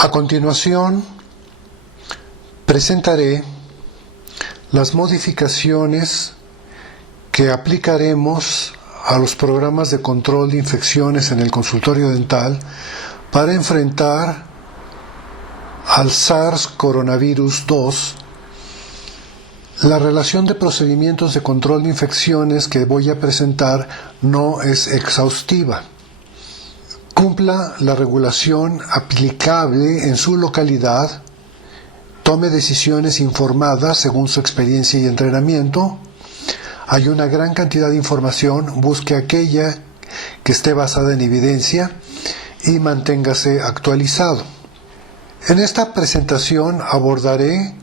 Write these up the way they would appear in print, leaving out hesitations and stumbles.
A continuación, presentaré las modificaciones que aplicaremos a los programas de control de infecciones en el consultorio dental para enfrentar al SARS coronavirus 2. La relación de procedimientos de control de infecciones que voy a presentar no es exhaustiva. Cumpla la regulación aplicable en su localidad, tome decisiones informadas según su experiencia y entrenamiento. Hay una gran cantidad de información, busque aquella que esté basada en evidencia y manténgase actualizado. En esta presentación abordaré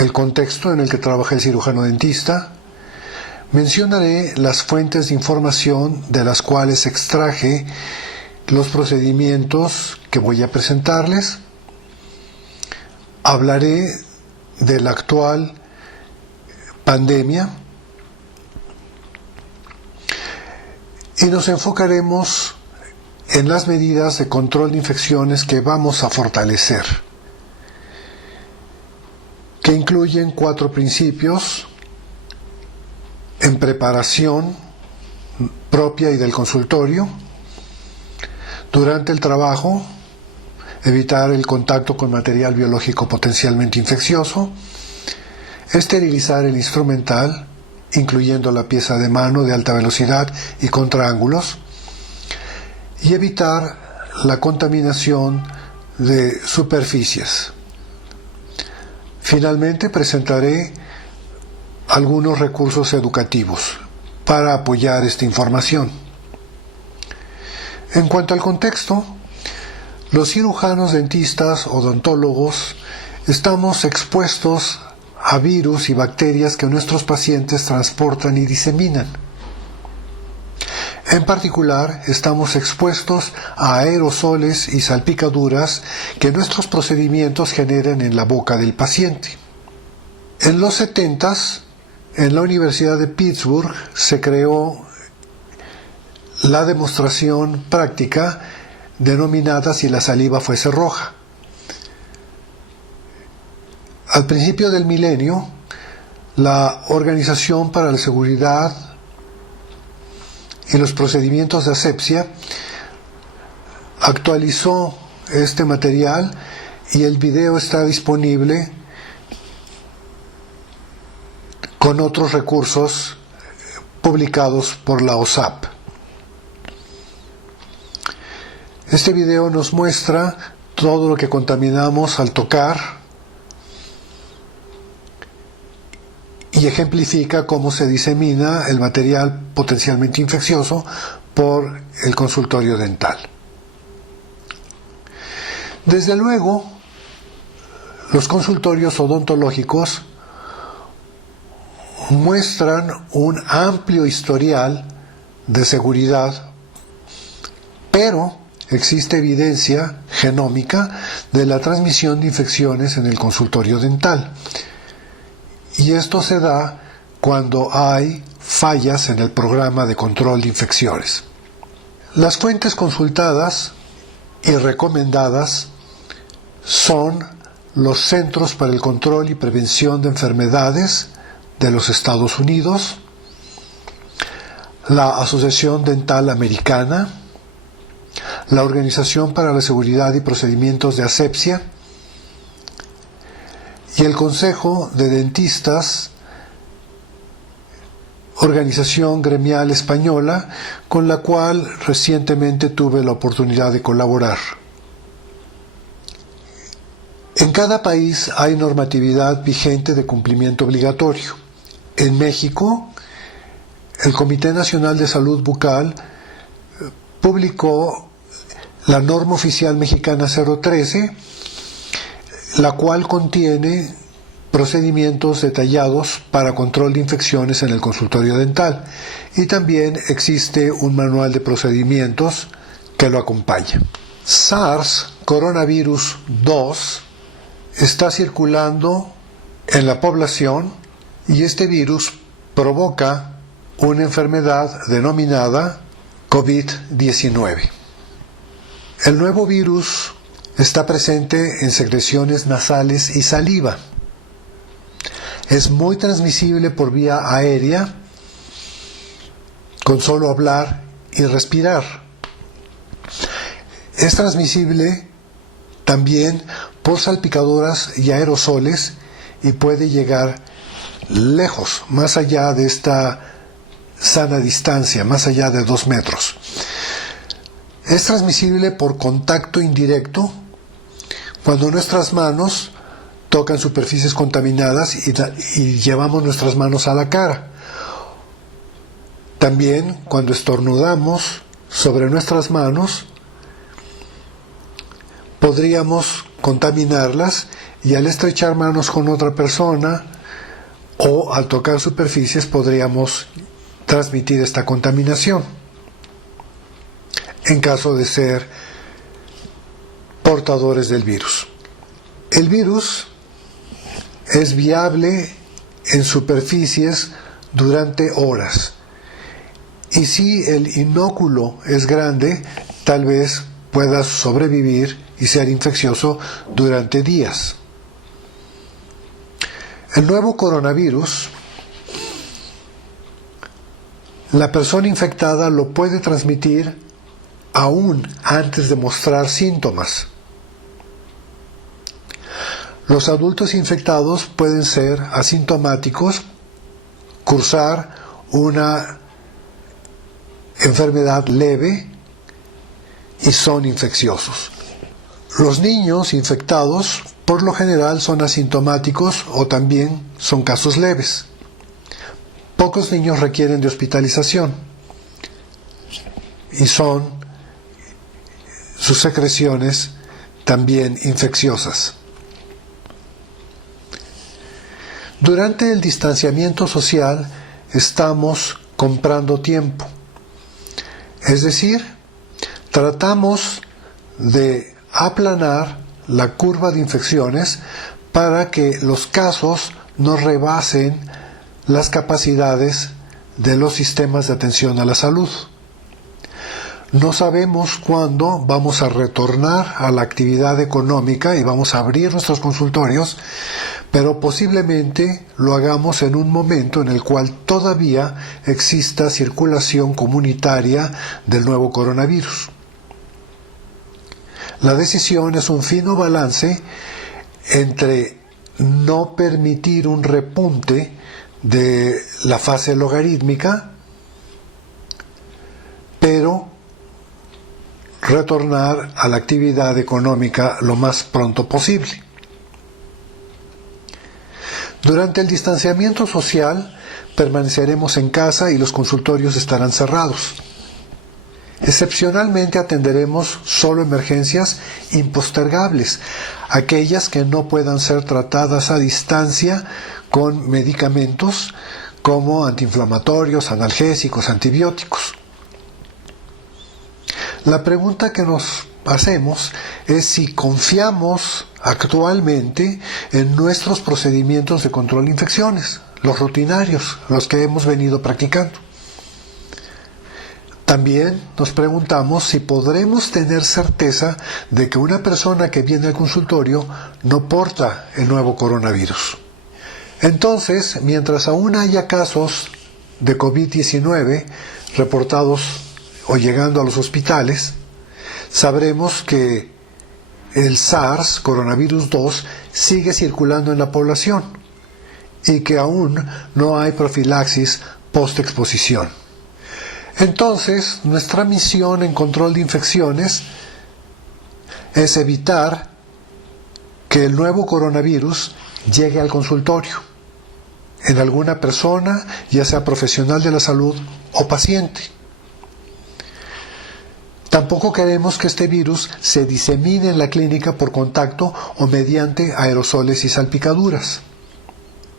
el contexto en el que trabaja el cirujano dentista, mencionaré las fuentes de información de las cuales extraje los procedimientos que voy a presentarles, hablaré de la actual pandemia y nos enfocaremos en las medidas de control de infecciones que vamos a fortalecer, que incluyen 4 principios en preparación propia y del consultorio, durante el trabajo, evitar el contacto con material biológico potencialmente infeccioso, esterilizar el instrumental, incluyendo la pieza de mano de alta velocidad y contraángulos, y evitar la contaminación de superficies. Finalmente, presentaré algunos recursos educativos para apoyar esta información. En cuanto al contexto, los cirujanos dentistas odontólogos estamos expuestos a virus y bacterias que nuestros pacientes transportan y diseminan. En particular, estamos expuestos a aerosoles y salpicaduras que nuestros procedimientos generan en la boca del paciente. En los 70s, en la Universidad de Pittsburgh, se creó la demostración práctica denominada si la saliva fuese roja. Al principio del milenio, la Organización para la Seguridad y los Procedimientos de Asepsia actualizó este material y el video está disponible con otros recursos publicados por la OSAP. Este video nos muestra todo lo que contaminamos al tocar y ejemplifica cómo se disemina el material potencialmente infeccioso por el consultorio dental. Desde luego, los consultorios odontológicos muestran un amplio historial de seguridad, pero existe evidencia genómica de la transmisión de infecciones en el consultorio dental. Y esto se da cuando hay fallas en el programa de control de infecciones. Las fuentes consultadas y recomendadas son los Centros para el Control y Prevención de Enfermedades de los Estados Unidos, la Asociación Dental Americana, la Organización para la Seguridad y Procedimientos de Asepsia y el Consejo de Dentistas, organización gremial española con la cual recientemente tuve la oportunidad de colaborar. En cada país hay normatividad vigente de cumplimiento obligatorio. En México, el Comité Nacional de Salud Bucal publicó la norma oficial mexicana 013, la cual contiene procedimientos detallados para control de infecciones en el consultorio dental, y también existe un manual de procedimientos que lo acompaña. SARS coronavirus 2 está circulando en la población y este virus provoca una enfermedad denominada COVID-19. El nuevo virus Está presente en secreciones nasales y saliva. Es muy transmisible por vía aérea, con solo hablar y respirar. Es transmisible también por salpicaduras y aerosoles y puede llegar lejos, más allá de esta sana distancia, más allá de 2 metros. Es transmisible por contacto indirecto cuando nuestras manos tocan superficies contaminadas y llevamos nuestras manos a la cara. También cuando estornudamos sobre nuestras manos, podríamos contaminarlas y al estrechar manos con otra persona o al tocar superficies podríamos transmitir esta contaminación en caso de ser portadores del virus. El virus es viable en superficies durante horas y si el inóculo es grande, tal vez pueda sobrevivir y ser infeccioso durante días. El nuevo coronavirus, la persona infectada lo puede transmitir aún antes de mostrar síntomas. Los adultos infectados pueden ser asintomáticos, cursar una enfermedad leve y son infecciosos. Los niños infectados por lo general son asintomáticos o también son casos leves. Pocos niños requieren de hospitalización y son sus secreciones también infecciosas. Durante el distanciamiento social estamos comprando tiempo. Es decir, tratamos de aplanar la curva de infecciones para que los casos no rebasen las capacidades de los sistemas de atención a la salud. No sabemos cuándo vamos a retornar a la actividad económica y vamos a abrir nuestros consultorios, pero posiblemente lo hagamos en un momento en el cual todavía exista circulación comunitaria del nuevo coronavirus. La decisión es un fino balance entre no permitir un repunte de la fase logarítmica, pero retornar a la actividad económica lo más pronto posible. Durante el distanciamiento social permaneceremos en casa y los consultorios estarán cerrados. Excepcionalmente atenderemos solo emergencias impostergables, aquellas que no puedan ser tratadas a distancia con medicamentos como antiinflamatorios, analgésicos, antibióticos. La pregunta que nos hacemos es si confiamos actualmente en nuestros procedimientos de control de infecciones, los rutinarios, los que hemos venido practicando. También nos preguntamos si podremos tener certeza de que una persona que viene al consultorio no porta el nuevo coronavirus. Entonces, mientras aún haya casos de COVID-19 reportados o llegando a los hospitales, sabremos que el SARS, coronavirus 2, sigue circulando en la población y que aún no hay profilaxis post-exposición. Entonces, nuestra misión en control de infecciones es evitar que el nuevo coronavirus llegue al consultorio en alguna persona, ya sea profesional de la salud o paciente. Tampoco queremos que este virus se disemine en la clínica por contacto o mediante aerosoles y salpicaduras.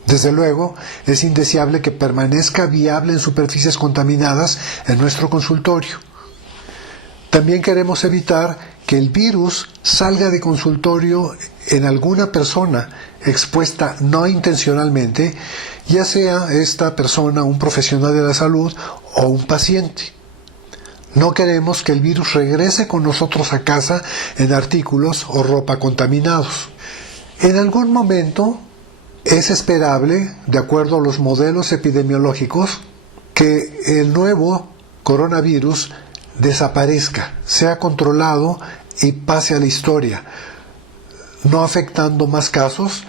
Desde luego, es indeseable que permanezca viable en superficies contaminadas en nuestro consultorio. También queremos evitar que el virus salga de consultorio en alguna persona expuesta no intencionalmente, ya sea esta persona un profesional de la salud o un paciente. No queremos que el virus regrese con nosotros a casa en artículos o ropa contaminados. En algún momento es esperable, de acuerdo a los modelos epidemiológicos, que el nuevo coronavirus desaparezca, sea controlado y pase a la historia, no afectando más casos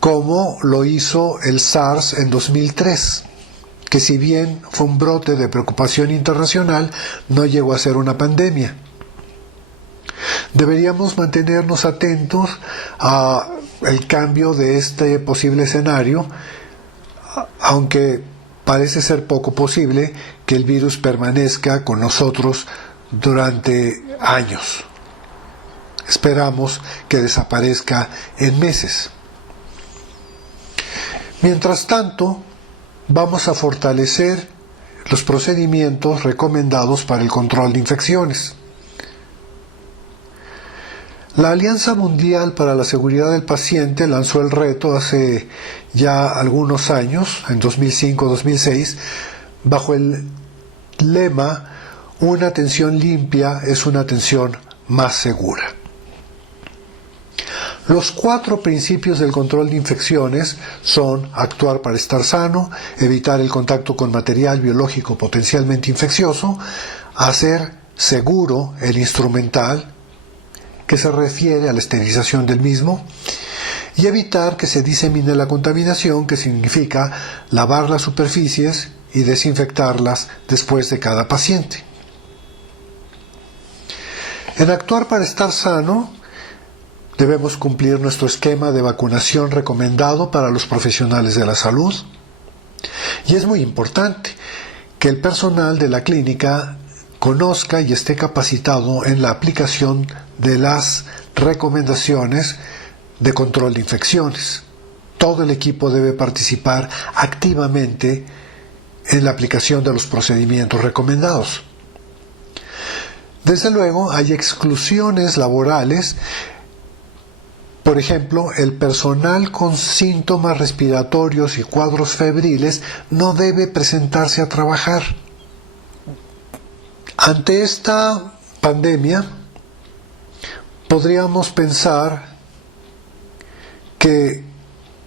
como lo hizo el SARS en 2003, que si bien fue un brote de preocupación internacional, no llegó a ser una pandemia. Deberíamos mantenernos atentos al cambio de este posible escenario, aunque parece ser poco posible que el virus permanezca con nosotros durante años. Esperamos que desaparezca en meses. Mientras tanto, vamos a fortalecer los procedimientos recomendados para el control de infecciones. La Alianza Mundial para la Seguridad del Paciente lanzó el reto hace ya algunos años, en 2005-2006, bajo el lema "Una atención limpia es una atención más segura". Los 4 principios del control de infecciones son actuar para estar sano, evitar el contacto con material biológico potencialmente infeccioso, hacer seguro el instrumental, que se refiere a la esterilización del mismo, y evitar que se disemine la contaminación, que significa lavar las superficies y desinfectarlas después de cada paciente. En actuar para estar sano, debemos cumplir nuestro esquema de vacunación recomendado para los profesionales de la salud. Y es muy importante que el personal de la clínica conozca y esté capacitado en la aplicación de las recomendaciones de control de infecciones. Todo el equipo debe participar activamente en la aplicación de los procedimientos recomendados. Desde luego, hay exclusiones laborales. Por ejemplo, el personal con síntomas respiratorios y cuadros febriles no debe presentarse a trabajar. Ante esta pandemia, podríamos pensar que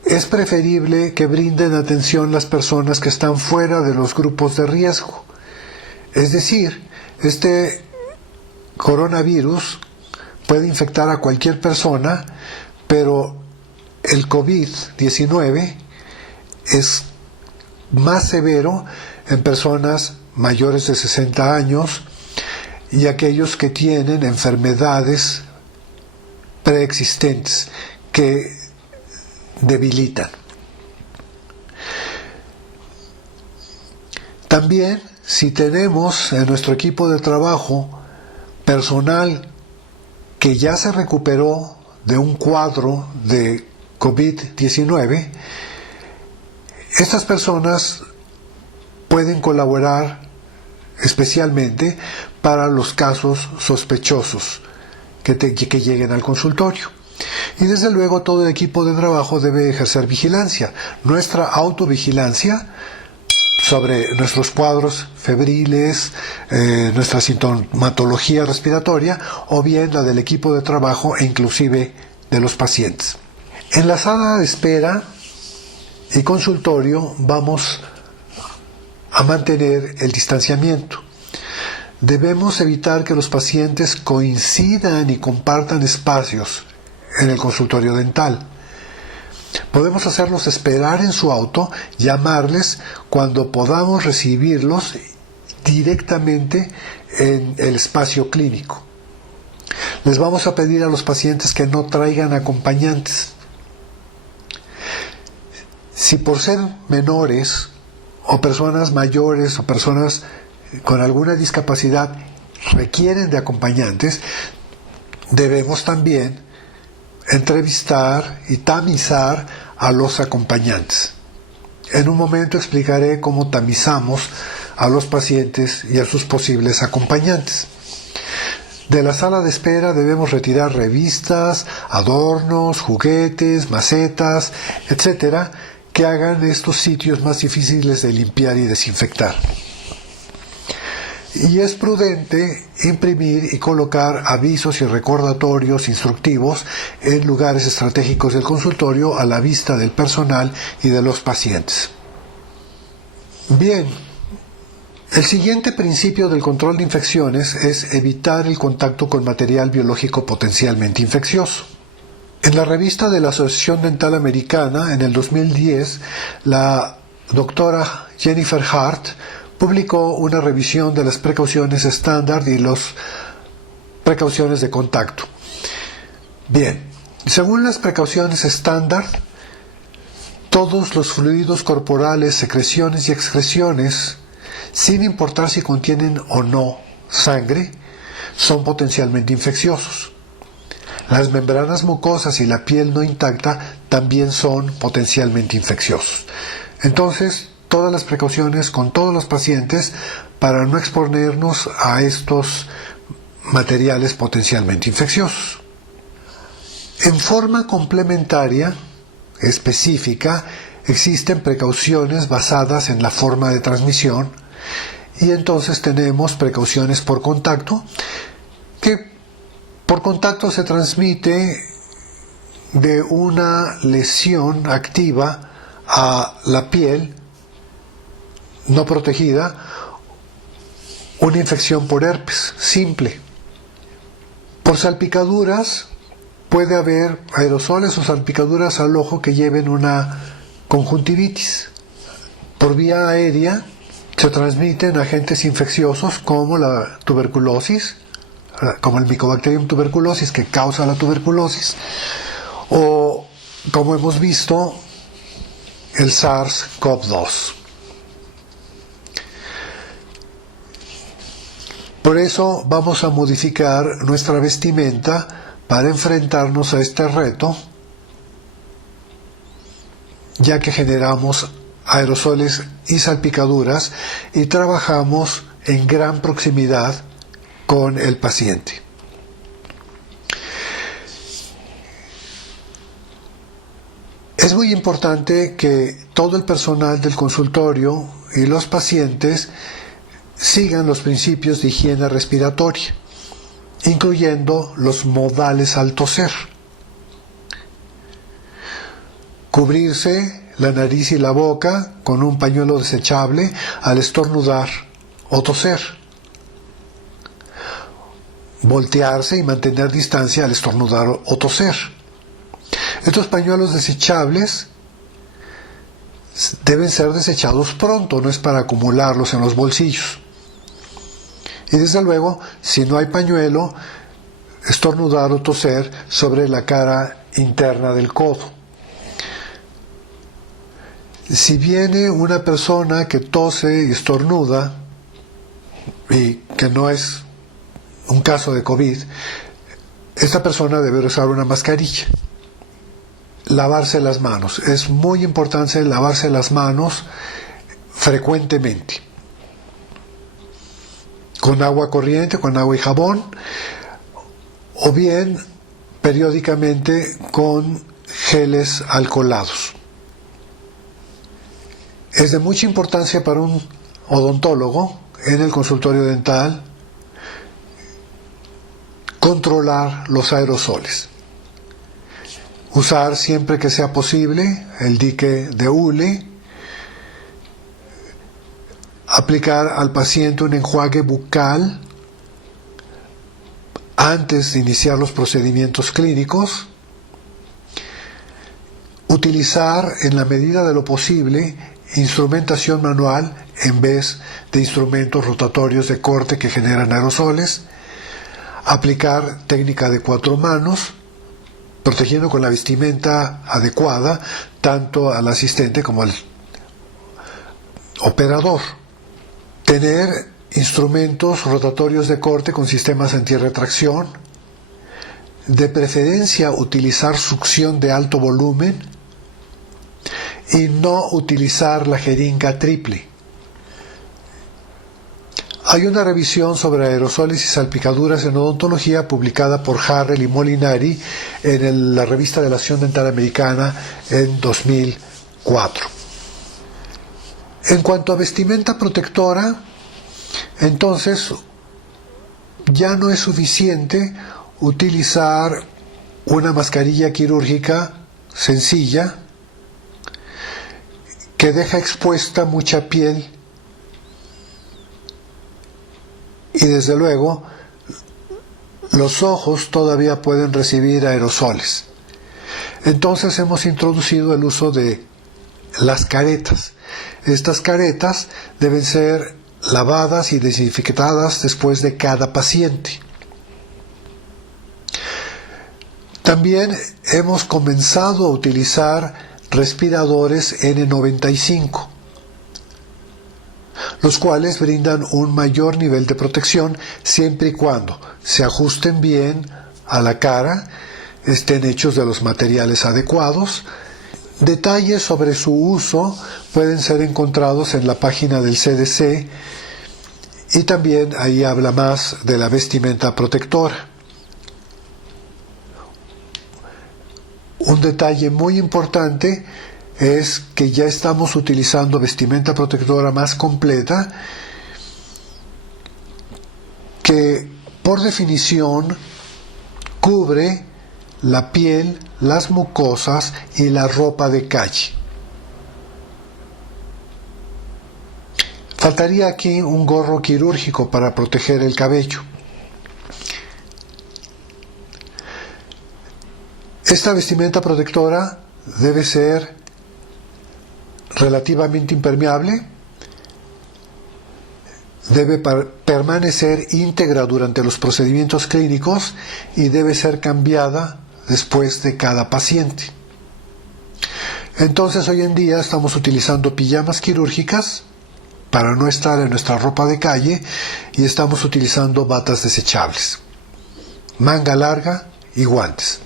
es preferible que brinden atención las personas que están fuera de los grupos de riesgo. Es decir, este coronavirus puede infectar a cualquier persona, pero el COVID-19 es más severo en personas mayores de 60 años y aquellos que tienen enfermedades preexistentes que debilitan. También, si tenemos en nuestro equipo de trabajo personal que ya se recuperó de un cuadro de COVID-19, estas personas pueden colaborar especialmente para los casos sospechosos que lleguen al consultorio. Y desde luego todo el equipo de trabajo debe ejercer vigilancia, nuestra autovigilancia sobre nuestros cuadros febriles, nuestra sintomatología respiratoria, o bien la del equipo de trabajo e inclusive de los pacientes. En la sala de espera y consultorio vamos a mantener el distanciamiento. Debemos evitar que los pacientes coincidan y compartan espacios en el consultorio dental. Podemos hacerlos esperar en su auto, llamarles cuando podamos recibirlos directamente en el espacio clínico. Les vamos a pedir a los pacientes que no traigan acompañantes. Si por ser menores o personas mayores o personas con alguna discapacidad requieren de acompañantes, debemos también entrevistar y tamizar a los acompañantes. En un momento explicaré cómo tamizamos a los pacientes y a sus posibles acompañantes. De la sala de espera debemos retirar revistas, adornos, juguetes, macetas, etcétera, que hagan estos sitios más difíciles de limpiar y desinfectar. y es prudente imprimir y colocar avisos y recordatorios instructivos en lugares estratégicos del consultorio a la vista del personal y de los pacientes. Bien, el siguiente principio del control de infecciones es evitar el contacto con material biológico potencialmente infeccioso. En la revista de la Asociación Dental Americana, en el 2010, la doctora Jennifer Hart publicó una revisión de las precauciones estándar y las precauciones de contacto. Bien, según las precauciones estándar, todos los fluidos corporales, secreciones y excreciones, sin importar si contienen o no sangre, son potencialmente infecciosos. Las membranas mucosas y la piel no intacta también son potencialmente infecciosos. Entonces, todas las precauciones con todos los pacientes para no exponernos a estos materiales potencialmente infecciosos. En forma complementaria, específica, existen precauciones basadas en la forma de transmisión, y entonces tenemos precauciones por contacto, que por contacto se transmite de una lesión activa a la piel no protegida, una infección por herpes simple. Por salpicaduras puede haber aerosoles o salpicaduras al ojo que lleven una conjuntivitis. Por vía aérea se transmiten agentes infecciosos como la tuberculosis, como el Mycobacterium tuberculosis que causa la tuberculosis, o como hemos visto, el SARS-CoV-2. Por eso vamos a modificar nuestra vestimenta para enfrentarnos a este reto, ya que generamos aerosoles y salpicaduras y trabajamos en gran proximidad con el paciente. Es muy importante que todo el personal del consultorio y los pacientes sigan los principios de higiene respiratoria, incluyendo los modales al toser. Cubrirse la nariz y la boca con un pañuelo desechable al estornudar o toser. Voltearse y mantener distancia al estornudar o toser. Estos pañuelos desechables deben ser desechados pronto, no es para acumularlos en los bolsillos. Y desde luego, si no hay pañuelo, estornudar o toser sobre la cara interna del codo. Si viene una persona que tose y estornuda, y que no es un caso de COVID, esta persona debe usar una mascarilla. Lavarse las manos. Es muy importante lavarse las manos frecuentemente. Con agua corriente, con agua y jabón, o bien periódicamente con geles alcoholados. Es de mucha importancia para un odontólogo en el consultorio dental controlar los aerosoles. Usar siempre que sea posible el dique de hule, aplicar al paciente un enjuague bucal antes de iniciar los procedimientos clínicos, utilizar en la medida de lo posible instrumentación manual en vez de instrumentos rotatorios de corte que generan aerosoles, aplicar técnica de 4 manos, protegiendo con la vestimenta adecuada tanto al asistente como al operador. Tener instrumentos rotatorios de corte con sistemas antirretracción, de preferencia utilizar succión de alto volumen y no utilizar la jeringa triple. Hay una revisión sobre aerosoles y salpicaduras en odontología publicada por Harrell y Molinari en la revista de la Asociación Dental Americana en 2004. En cuanto a vestimenta protectora, Entonces, ya no es suficiente utilizar una mascarilla quirúrgica sencilla que deja expuesta mucha piel y desde luego los ojos todavía pueden recibir aerosoles. Entonces hemos introducido el uso de las caretas. Estas caretas deben ser lavadas y desinfectadas después de cada paciente. También hemos comenzado a utilizar respiradores N95, los cuales brindan un mayor nivel de protección siempre y cuando se ajusten bien a la cara, estén hechos de los materiales adecuados. Detalles sobre su uso pueden ser encontrados en la página del CDC y también ahí habla más de la vestimenta protectora. Un detalle muy importante es que ya estamos utilizando vestimenta protectora más completa que por definición cubre la piel, las mucosas y la ropa de calle. Faltaría aquí un gorro quirúrgico para proteger el cabello. Esta vestimenta protectora debe ser relativamente impermeable, debe permanecer íntegra durante los procedimientos clínicos y debe ser cambiada después de cada paciente. Entonces hoy en día estamos utilizando pijamas quirúrgicas para no estar en nuestra ropa de calle y estamos utilizando batas desechables, manga larga y guantes.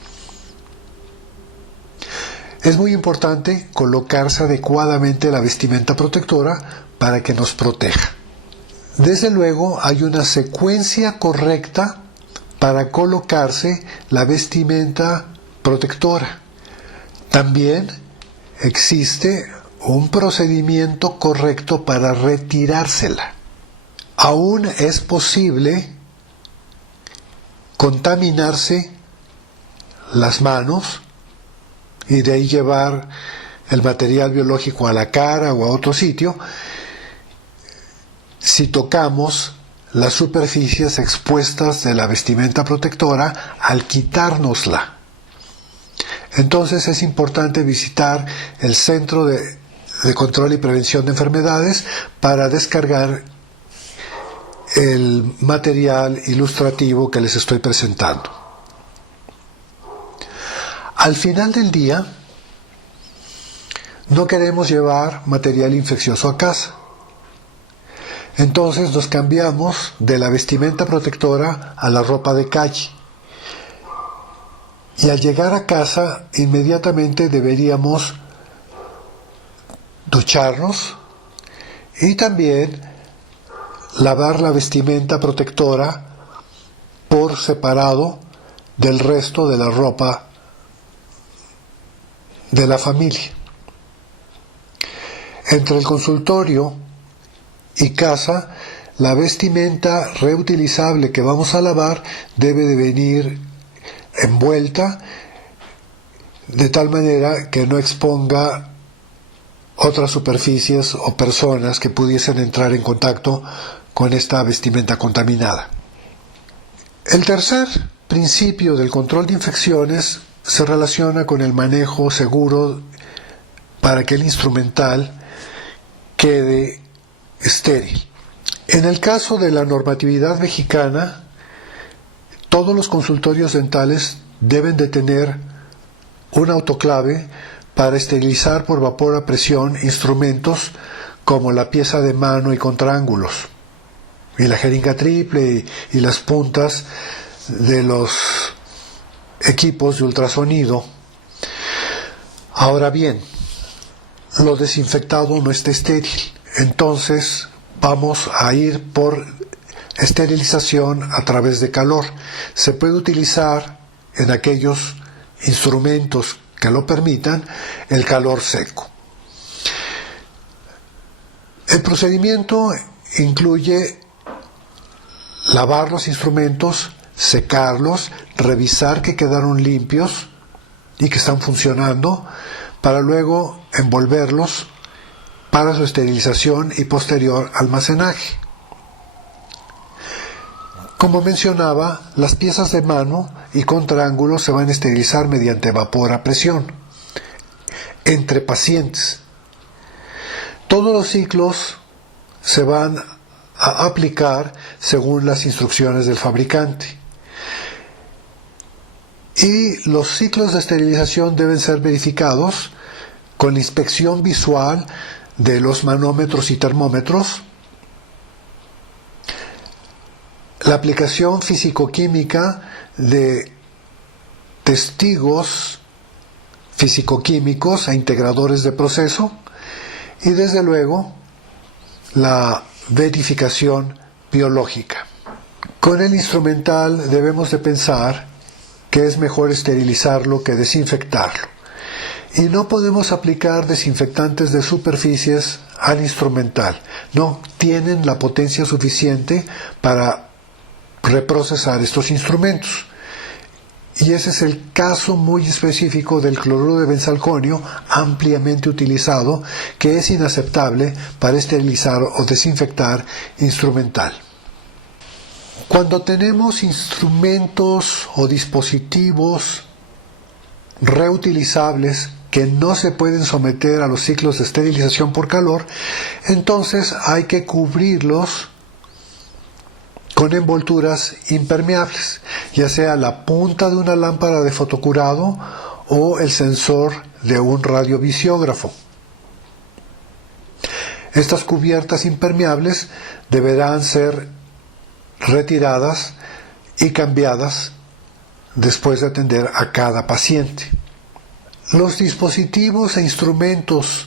Es muy importante colocarse adecuadamente la vestimenta protectora para que nos proteja. Desde luego hay una secuencia correcta para colocarse la vestimenta protectora. También existe un procedimiento correcto para retirársela. Aún es posible contaminarse las manos y de ahí llevar el material biológico a la cara o a otro sitio si tocamos las superficies expuestas de la vestimenta protectora al quitárnosla. Entonces es importante visitar el Centro de Control y Prevención de Enfermedades para descargar el material ilustrativo que les estoy presentando. Al final del día, no queremos llevar material infeccioso a casa. Entonces nos cambiamos de la vestimenta protectora a la ropa de calle. Y al llegar a casa, inmediatamente deberíamos ducharnos y también lavar la vestimenta protectora por separado del resto de la ropa de la familia. Entre el consultorio y casa, la vestimenta reutilizable que vamos a lavar debe de venir envuelta de tal manera que no exponga otras superficies o personas que pudiesen entrar en contacto con esta vestimenta contaminada. El tercer principio del control de infecciones se relaciona con el manejo seguro para que el instrumental quede estéril. En el caso de la normatividad mexicana, todos los consultorios dentales deben de tener un autoclave para esterilizar por vapor a presión instrumentos como la pieza de mano y contraángulos, y la jeringa triple y las puntas de los equipos de ultrasonido. Ahora bien, lo desinfectado no está estéril, entonces vamos a ir por esterilización a través de calor. Se puede utilizar en aquellos instrumentos que lo permitan el calor seco. El procedimiento incluye lavar los instrumentos, secarlos, revisar que quedaron limpios y que están funcionando, para luego envolverlos para su esterilización y posterior almacenaje. Como mencionaba, las piezas de mano y contraángulos se van a esterilizar mediante vapor a presión entre pacientes. Todos los ciclos se van a aplicar según las instrucciones del fabricante. Y los ciclos de esterilización deben ser verificados con la inspección visual de los manómetros y termómetros, la aplicación físico-química de testigos físico-químicos e integradores de proceso, y desde luego la verificación biológica. Con el instrumental debemos de pensar que es mejor esterilizarlo que desinfectarlo. Y no podemos aplicar desinfectantes de superficies al instrumental. No tienen la potencia suficiente para reprocesar estos instrumentos. Y ese es el caso muy específico del cloruro de benzalconio, ampliamente utilizado, que es inaceptable para esterilizar o desinfectar instrumental. Cuando tenemos instrumentos o dispositivos reutilizables que no se pueden someter a los ciclos de esterilización por calor, entonces hay que cubrirlos con envolturas impermeables, ya sea la punta de una lámpara de fotocurado o el sensor de un radiovisiógrafo. Estas cubiertas impermeables deberán ser retiradas y cambiadas después de atender a cada paciente. Los dispositivos e instrumentos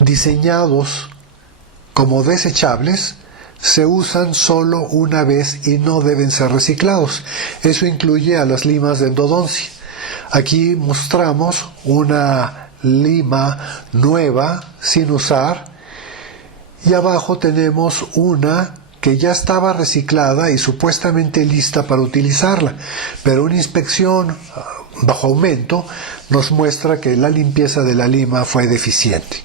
diseñados como desechables se usan solo una vez y no deben ser reciclados. Eso incluye a las limas de endodoncia. Aquí mostramos una lima nueva sin usar y abajo tenemos una que ya estaba reciclada y supuestamente lista para utilizarla, pero una inspección bajo aumento nos muestra que la limpieza de la lima fue deficiente.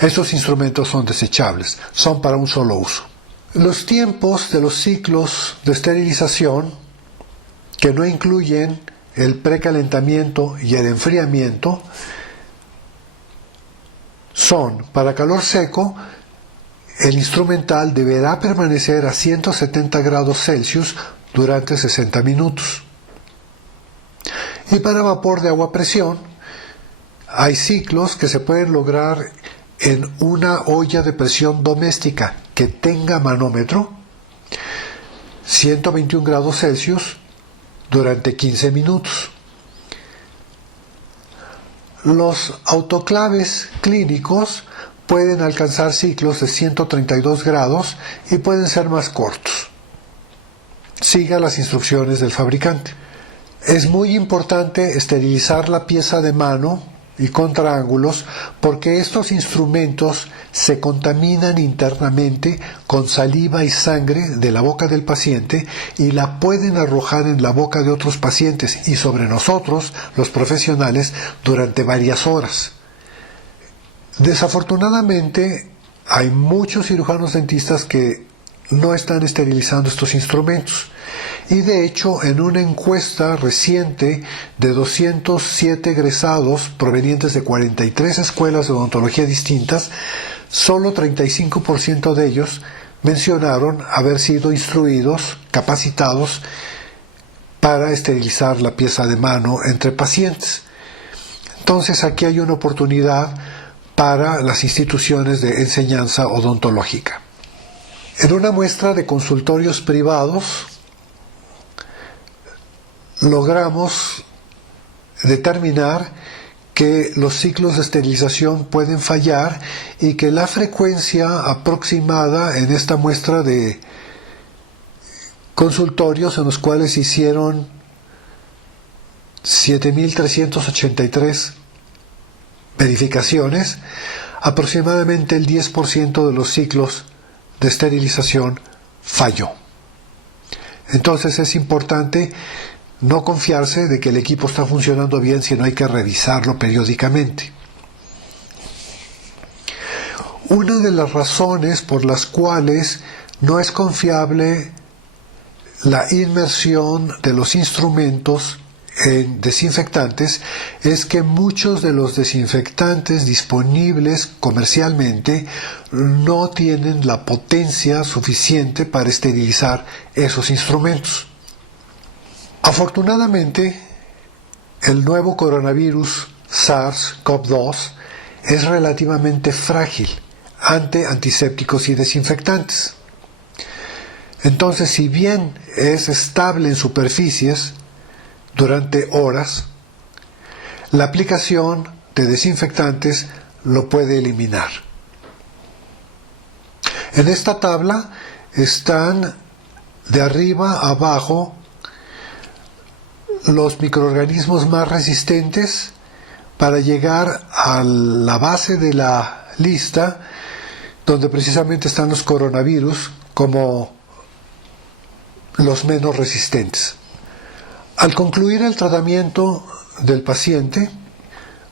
Estos instrumentos son desechables, son para un solo uso. Los tiempos de los ciclos de esterilización, que no incluyen el precalentamiento y el enfriamiento, son: para calor seco, el instrumental deberá permanecer a 170 grados Celsius durante 60 minutos. Y para vapor de agua a presión, hay ciclos que se pueden lograr en una olla de presión doméstica que tenga manómetro, 121 grados Celsius durante 15 minutos. Los autoclaves clínicos pueden alcanzar ciclos de 132 grados y pueden ser más cortos. Siga las instrucciones del fabricante. Es muy importante esterilizar la pieza de mano y contraángulos porque estos instrumentos se contaminan internamente con saliva y sangre de la boca del paciente y la pueden arrojar en la boca de otros pacientes y sobre nosotros, los profesionales, durante varias horas. Desafortunadamente, hay muchos cirujanos dentistas que no están esterilizando estos instrumentos. Y de hecho, en una encuesta reciente de 207 egresados provenientes de 43 escuelas de odontología distintas, solo 35% de ellos mencionaron haber sido instruidos, capacitados para esterilizar la pieza de mano entre pacientes. Entonces, aquí hay una oportunidad para las instituciones de enseñanza odontológica. En una muestra de consultorios privados, logramos determinar que los ciclos de esterilización pueden fallar y que la frecuencia aproximada en esta muestra de consultorios en los cuales hicieron 7.383 verificaciones, aproximadamente el 10% de los ciclos de esterilización falló. Entonces es importante no confiarse de que el equipo está funcionando bien, sino hay que revisarlo periódicamente. Una de las razones por las cuales no es confiable la inmersión de los instrumentos en desinfectantes es que muchos de los desinfectantes disponibles comercialmente no tienen la potencia suficiente para esterilizar esos instrumentos. Afortunadamente, el nuevo coronavirus SARS-CoV-2 es relativamente frágil ante antisépticos y desinfectantes. Entonces, si bien es estable en superficies durante horas, la aplicación de desinfectantes lo puede eliminar. En esta tabla están de arriba a abajo los microorganismos más resistentes para llegar a la base de la lista, donde precisamente están los coronavirus como los menos resistentes. Al concluir el tratamiento del paciente,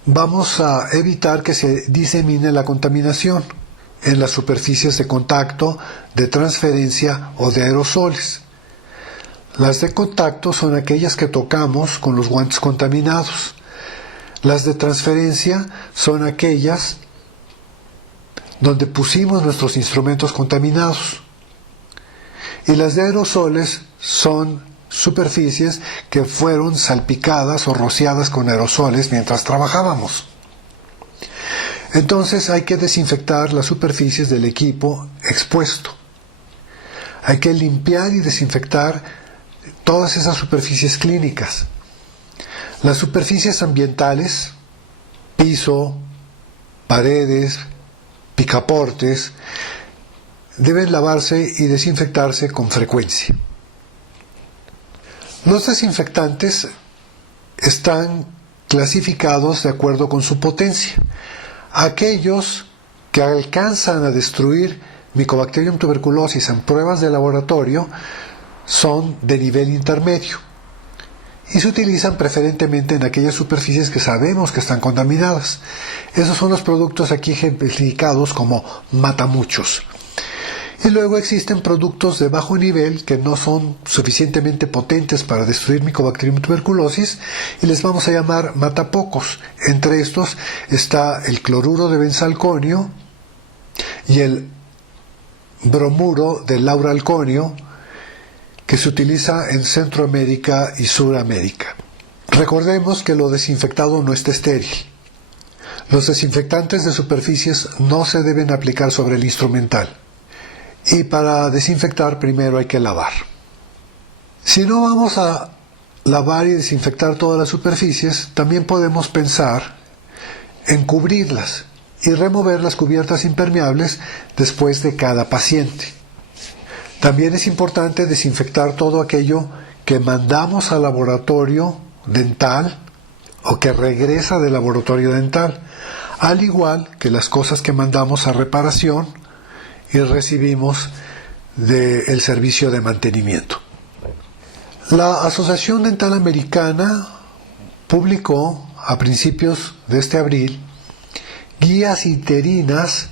vamos a evitar que se disemine la contaminación en las superficies de contacto, de transferencia o de aerosoles. Las de contacto son aquellas que tocamos con los guantes contaminados. Las de transferencia son aquellas donde pusimos nuestros instrumentos contaminados. Y las de aerosoles son superficies que fueron salpicadas o rociadas con aerosoles mientras trabajábamos. Entonces hay que desinfectar las superficies del equipo expuesto. Hay que limpiar y desinfectar todas esas superficies clínicas. Las superficies ambientales, piso, paredes, picaportes, deben lavarse y desinfectarse con frecuencia. Los desinfectantes están clasificados de acuerdo con su potencia. Aquellos que alcanzan a destruir Mycobacterium tuberculosis en pruebas de laboratorio son de nivel intermedio y se utilizan preferentemente en aquellas superficies que sabemos que están contaminadas. Esos son los productos aquí ejemplificados como matamuchos. Y luego existen productos de bajo nivel que no son suficientemente potentes para destruir Mycobacterium tuberculosis y les vamos a llamar matapocos. Entre estos está el cloruro de benzalconio y el bromuro de lauralconio, que se utiliza en Centroamérica y Suramérica. Recordemos que lo desinfectado no está estéril. Los desinfectantes de superficies no se deben aplicar sobre el instrumental. Y para desinfectar primero hay que lavar. Si no vamos a lavar y desinfectar todas las superficies, también podemos pensar en cubrirlas y remover las cubiertas impermeables después de cada paciente. También es importante desinfectar todo aquello que mandamos al laboratorio dental o que regresa del laboratorio dental, al igual que las cosas que mandamos a reparación y recibimos del servicio de mantenimiento. La Asociación Dental Americana publicó a principios de este abril guías interinas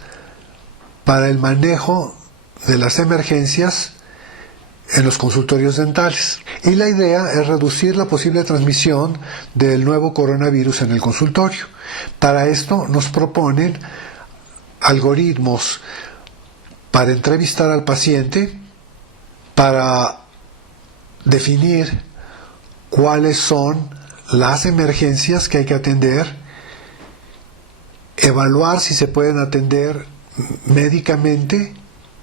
para el manejo de las emergencias en los consultorios dentales. Y la idea es reducir la posible transmisión del nuevo coronavirus en el consultorio. Para esto nos proponen algoritmos para entrevistar al paciente, para definir cuáles son las emergencias que hay que atender, evaluar si se pueden atender médicamente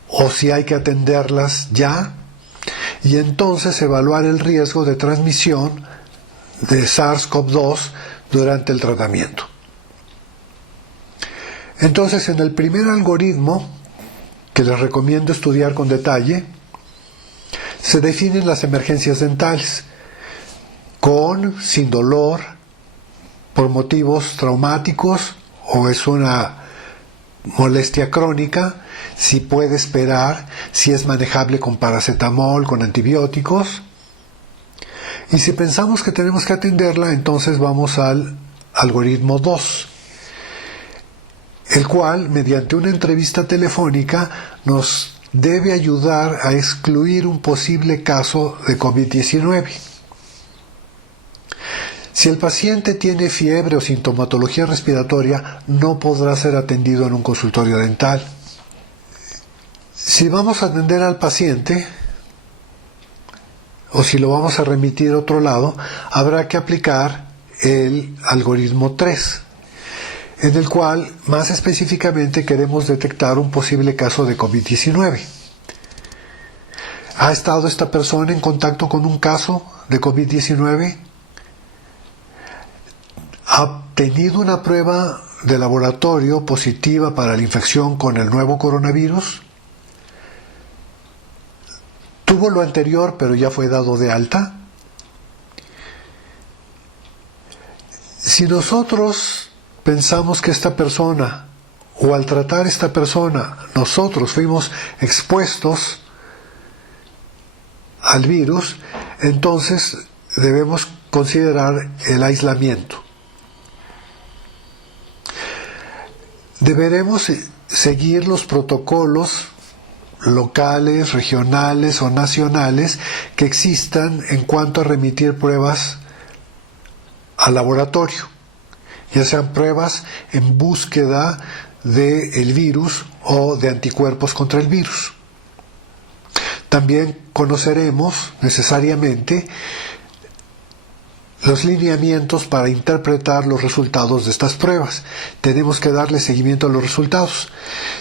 o si hay que atenderlas ya, y entonces evaluar el riesgo de transmisión de SARS-CoV-2 durante el tratamiento. Entonces, en el primer algoritmo, que les recomiendo estudiar con detalle, se definen las emergencias dentales, con, sin dolor, por motivos traumáticos o es una molestia crónica, si puede esperar, si es manejable con paracetamol, con antibióticos. Y si pensamos que tenemos que atenderla, entonces vamos al algoritmo 2, el cual, mediante una entrevista telefónica, nos debe ayudar a excluir un posible caso de COVID-19. Si el paciente tiene fiebre o sintomatología respiratoria, no podrá ser atendido en un consultorio dental. Si vamos a atender al paciente, o si lo vamos a remitir a otro lado, habrá que aplicar el algoritmo 3, en el cual más específicamente queremos detectar un posible caso de COVID-19. ¿Ha estado esta persona en contacto con un caso de COVID-19? ¿Ha tenido una prueba de laboratorio positiva para la infección con el nuevo coronavirus? ¿Tuvo lo anterior pero ya fue dado de alta? Si nosotros pensamos que esta persona, o al tratar a esta persona, nosotros fuimos expuestos al virus, entonces debemos considerar el aislamiento. Deberemos seguir los protocolos locales, regionales o nacionales que existan en cuanto a remitir pruebas al laboratorio, ya sean pruebas en búsqueda del virus o de anticuerpos contra el virus. También conoceremos necesariamente los lineamientos para interpretar los resultados de estas pruebas. Tenemos que darle seguimiento a los resultados.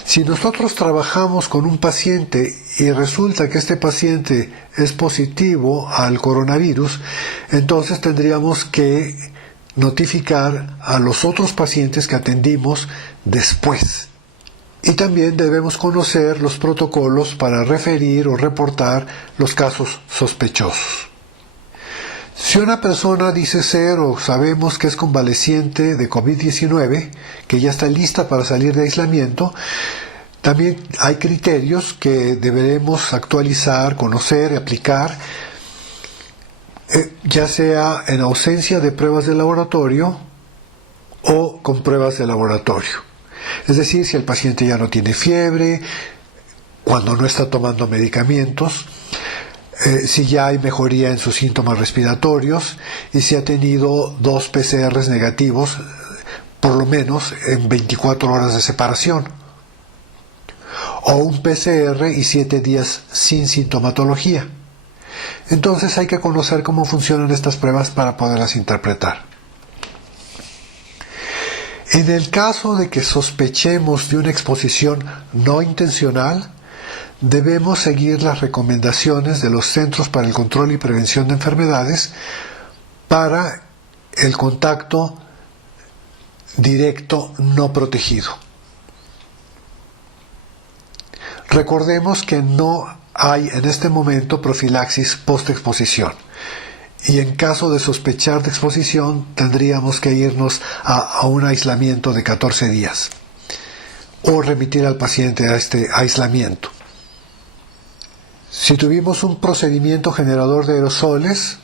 Si nosotros trabajamos con un paciente y resulta que este paciente es positivo al coronavirus, entonces tendríamos que notificar a los otros pacientes que atendimos después. Y también debemos conocer los protocolos para referir o reportar los casos sospechosos. Si una persona dice ser o sabemos que es convaleciente de COVID-19, que ya está lista para salir de aislamiento, también hay criterios que deberemos actualizar, conocer y aplicar, ya sea en ausencia de pruebas de laboratorio o con pruebas de laboratorio. Es decir, si el paciente ya no tiene fiebre, cuando no está tomando medicamentos, si ya hay mejoría en sus síntomas respiratorios y si ha tenido 2 PCRs negativos, por lo menos en 24 horas de separación, o un PCR y 7 días sin sintomatología. Entonces hay que conocer cómo funcionan estas pruebas para poderlas interpretar. En el caso de que sospechemos de una exposición no intencional, debemos seguir las recomendaciones de los Centros para el Control y Prevención de Enfermedades para el contacto directo no protegido. Recordemos que no hay en este momento profilaxis postexposición. Y en caso de sospechar de exposición, tendríamos que irnos a un aislamiento de 14 días o remitir al paciente a este aislamiento. Si tuvimos un procedimiento generador de aerosoles,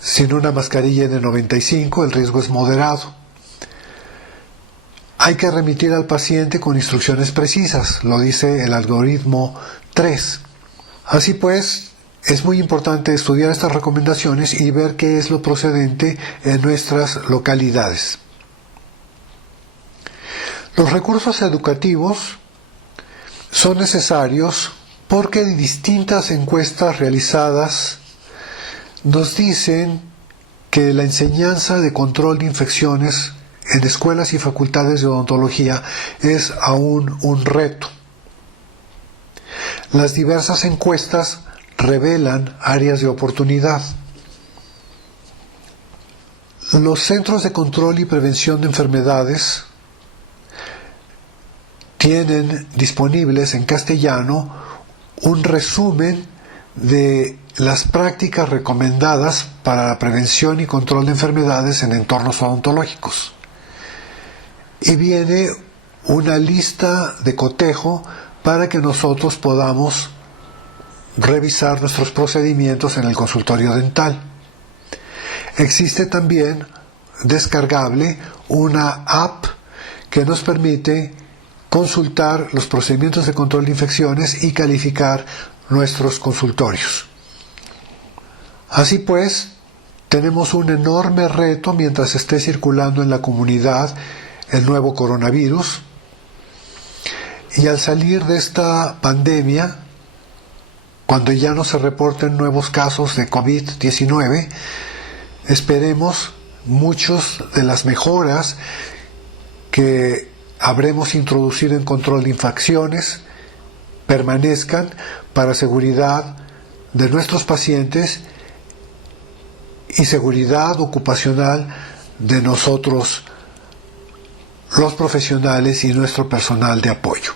sin una mascarilla N95, el riesgo es moderado. Hay que remitir al paciente con instrucciones precisas, lo dice el algoritmo 3. Así pues, es muy importante estudiar estas recomendaciones y ver qué es lo procedente en nuestras localidades. Los recursos educativos son necesarios porque distintas encuestas realizadas nos dicen que la enseñanza de control de infecciones en escuelas y facultades de odontología es aún un reto. Las diversas encuestas revelan áreas de oportunidad. Los Centros de Control y Prevención de Enfermedades tienen disponibles en castellano un resumen de las prácticas recomendadas para la prevención y control de enfermedades en entornos odontológicos. Y viene una lista de cotejo para que nosotros podamos revisar nuestros procedimientos en el consultorio dental. Existe también descargable una app que nos permite consultar los procedimientos de control de infecciones y calificar nuestros consultorios. Así pues, tenemos un enorme reto mientras esté circulando en la comunidad el nuevo coronavirus, y al salir de esta pandemia, cuando ya no se reporten nuevos casos de COVID-19, esperemos muchas de las mejoras que habremos introducido en control de infecciones permanezcan para seguridad de nuestros pacientes y seguridad ocupacional de nosotros, los profesionales y nuestro personal de apoyo.